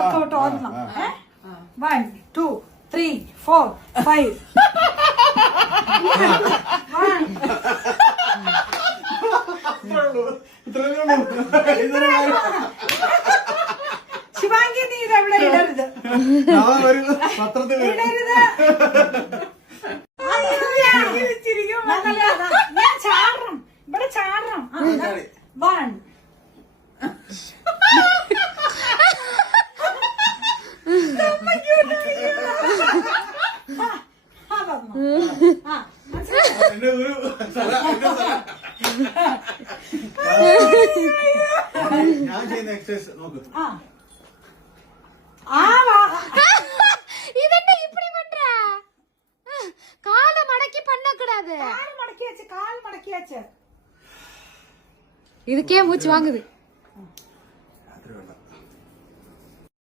Workout ഓടണം. 1 2 3 4 5 ശിവാംഗി നീ ഇതെവിടെ ഇടരുത്, ഇടരുത്. ഞാൻ ചാടണം, ഇവിടെ ചാടണം. 1 ഞാൻ ചെയ്യുന്ന എക്സസൈസ് നോക്ക്. ഇതെന്നെ இப்படி பண்ற கால மடக்கி பண்ண கூடாது. கால் மடக்கியாச்சு. இதுக்கே மூச்சு வாங்குது.